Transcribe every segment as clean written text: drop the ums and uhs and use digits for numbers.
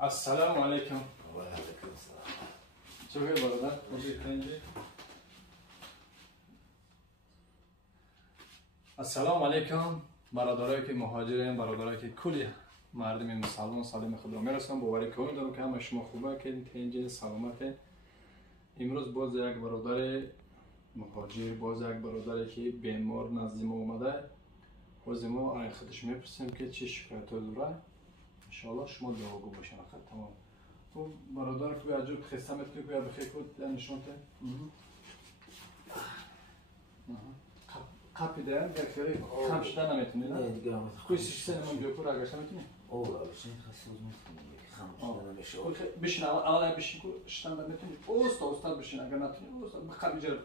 Assalamu alaikum. Wa alaikum salam. چطوری برادر؟ خوبی؟ السلام علیکم برادرایی که مهاجرین، برادرایی که کلی مردم مسلمان سالم خود را میرسن. باوری کامل دارم که همه شما خوبه که اینجا سلامت. امروز باز یک برادر مهاجر، باز یک برادری که بیمار نزد ما اومده. باز ما از خودش میپرسیم که چه شکایتی داره. ان شاء الله شما دعاگو باشین. خیلی تمام. تو برادر که عجب خسته میتونی که بخیر کد نشونته. قپی ده یک خیلی کم شدن نمیتونی نه؟ نه دیگه هم کوی سیستم من بیوپور اگرش نمیتونی؟ اوه بشین خسته میتونی خم شدن نمیشه. بشین اول بشین کو شدن نمیتونی. اوستا بشین اگر نتونی اوستا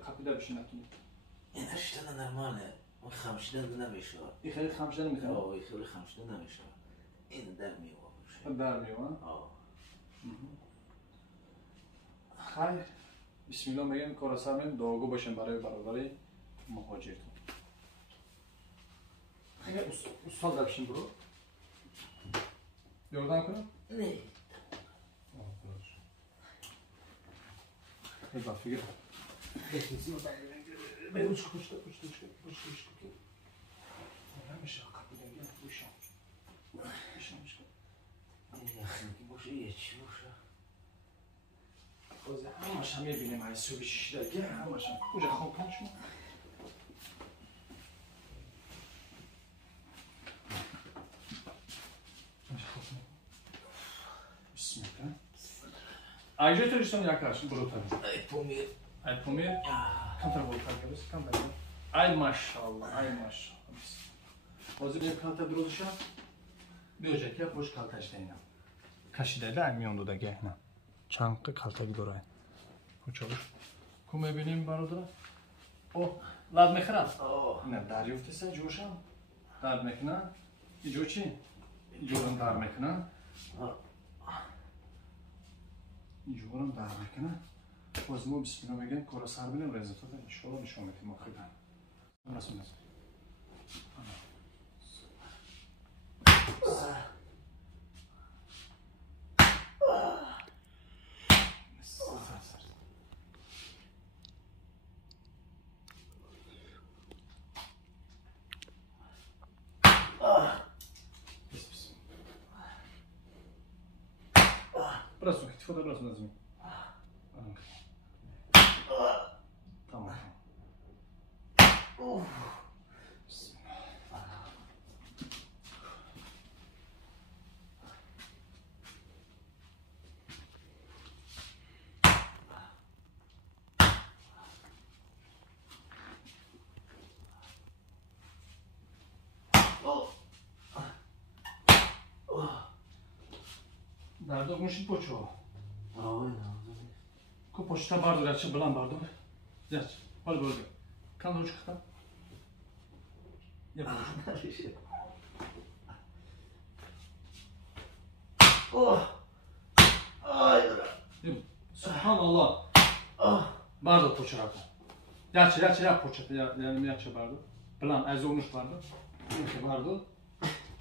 قپی ده بشین نتونی. این شدن نرماله. اون خم شدن نمیشه. این خیلی خم شدن میتونه. اوه این خیلی خم شدن نمیشه. این در میوه. در میوه. آه. خیر بسم الله میگم کار سر میگم دعاگو باشین برای برادر مهاجرتون. اگه استاد بشین برو. یاردم کنم؟ نه. هی فکر. بیرون چه پشت. نمیشه قبول نگیم بوشم. میشه. باشه یه چی باشه. باز همش هم میبینیم از صبح 6 دقیقه همش هم کجا خواب کن شما. بسم الله. Ayrıca turistlerin yaklaşın burada. Ay pomir. Kam tarafı kalkarız, kam tarafı. Ay maşallah, ay maşallah. Bazı bir kalta duruşa. Bir önceki yap boş kalta işte yine. Kaşıdayla almıyordu da gene. Çankı kalta gidiyor. Bu çalış. Kuma benim baroda. O lad mekran. Ne daryufte sen coşan. Dar mekna. İcoçi. İcoran dar mekna. İcoran dar mekna. باز ما بسم الله میگیم کار سر بینیم رزلتات ان شاء الله نشون میدیم آخرا. رسم نزد. Biraz sonra tifada biraz lazım. Tamam. Nerede olmuşsun poço? Ko poçta bardo gerçi bulan bardo. Gerçi. Hadi böyle. Kan hoş kıta. Yapalım. Ay. Subhanallah. Bardo poçara. Gerçi ya poçata yani gerçi bardo. Bulan az olmuş bardo. Ne bardo?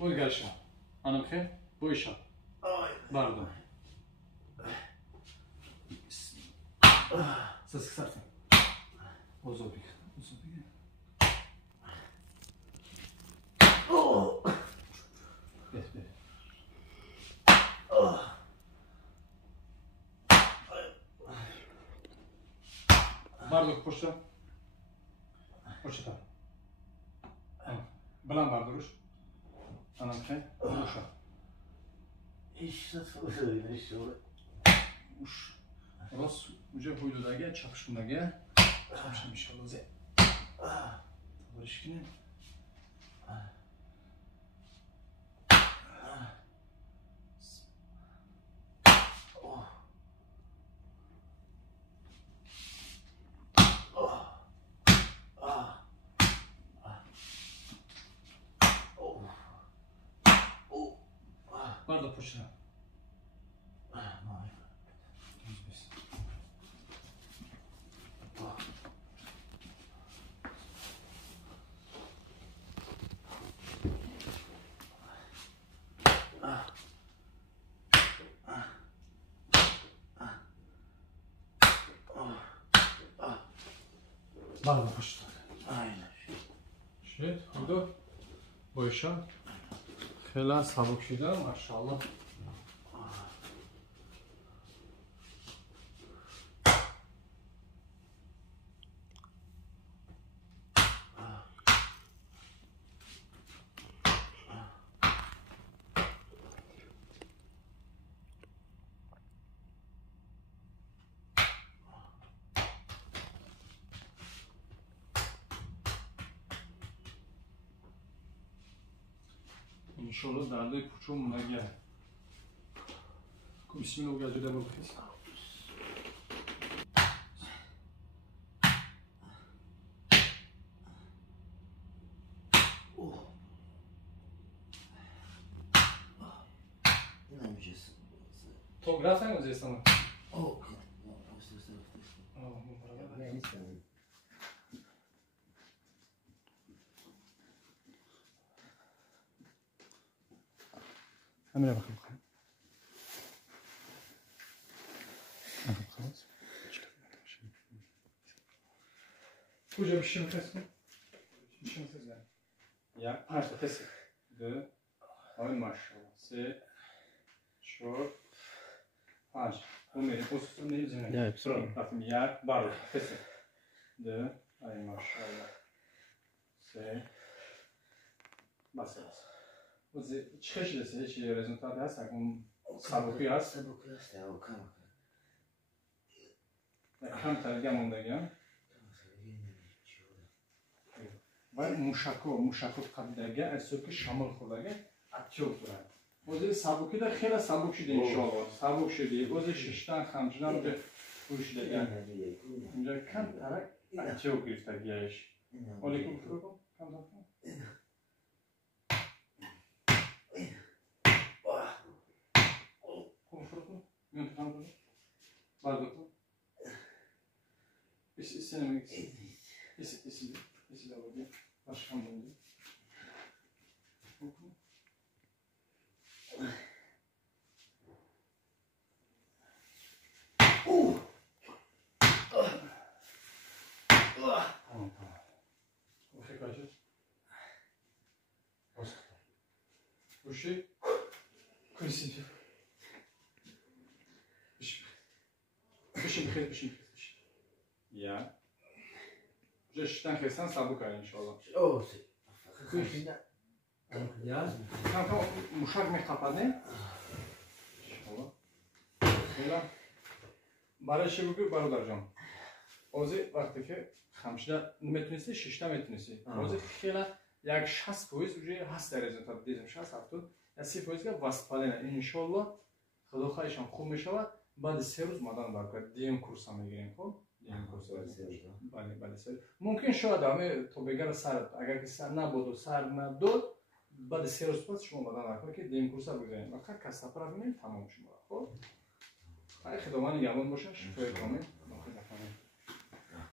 O gerçi. Anam ki bu iş. Bardo. Ses kısarsın. Ozobik. Bes. Bardak poşta. Poşta. Bilan barduruş. Anam ki poşta. İşte söyle şöyle. Uş. Rost uca huydudagi chaqishundagi chaqishim inshaalloh ze. Barishkine. Barda poşta. Bana başla. Aynen. Şey, burada boyuşan. Khela sabuk şida maşallah. İnşallah darda puçum nege. Bismillah gazete bakıyoruz. İnanmayacaksın. Tografen mi zeysanı? Oh. Emre bakalım. Hoca bir şey kes mi? Bir şey kes yani. Ya, artık kes. De, ay maşallah. Se, şor, hac. Bu benim hususun ne yüzüne? Evet. Sonra bakayım ya, barı kes. De, ay maşallah. Se, basarız. O çıkış dese hiç rezultat hasta kun sabuku yaz. Sabuku yaz ya o kan. Kam targam ondagam. و موشکو قبیلگه از سوک شامل خودگه اتیو برد. وزیر سبوکی در خیلی سبوک شده انشالله. سبوک شده. وزیر ششتن خمجنم به روش دیگه. اینجا کم ترک اتیو گرفتگیش. ولی کم فرو کن. کم دار کن. کم فرو کن. میان تو کم فرو. بردو کن. İsi ne demek? İsi de var diye. Başkan oldu. Oku. Tamam. O şey kaçır. Bu şey kıyısıcı. Bişim. Ya. Jeşten kessen sabuk ay inşallah. Oh. Kıyışında. Ya. Tamam muşak mı kapadı? İnşallah. Böyle. Barı şey bugün barudarcam. Ozi vakti ki hamşda metresi şişta metresi. Ozi خیلی یک 60% уже هست در результат دیدم 60 یا 30% که واسطاله ان شاء الله خدا خواهشم خوب میشود بعد 3 روز مادام برکت دیم کورس هم میگیریم خب دیم کورس بله سر ممکن شاید همه تو بگر سر اگر که سر نبود و سر نداد بعد 3 روز پس شما مادام برکت که دیم کورس بگیریم وقت کسا پرا ببینید تمام شما خب خیلی خدمانی گمان باشه شکر کنید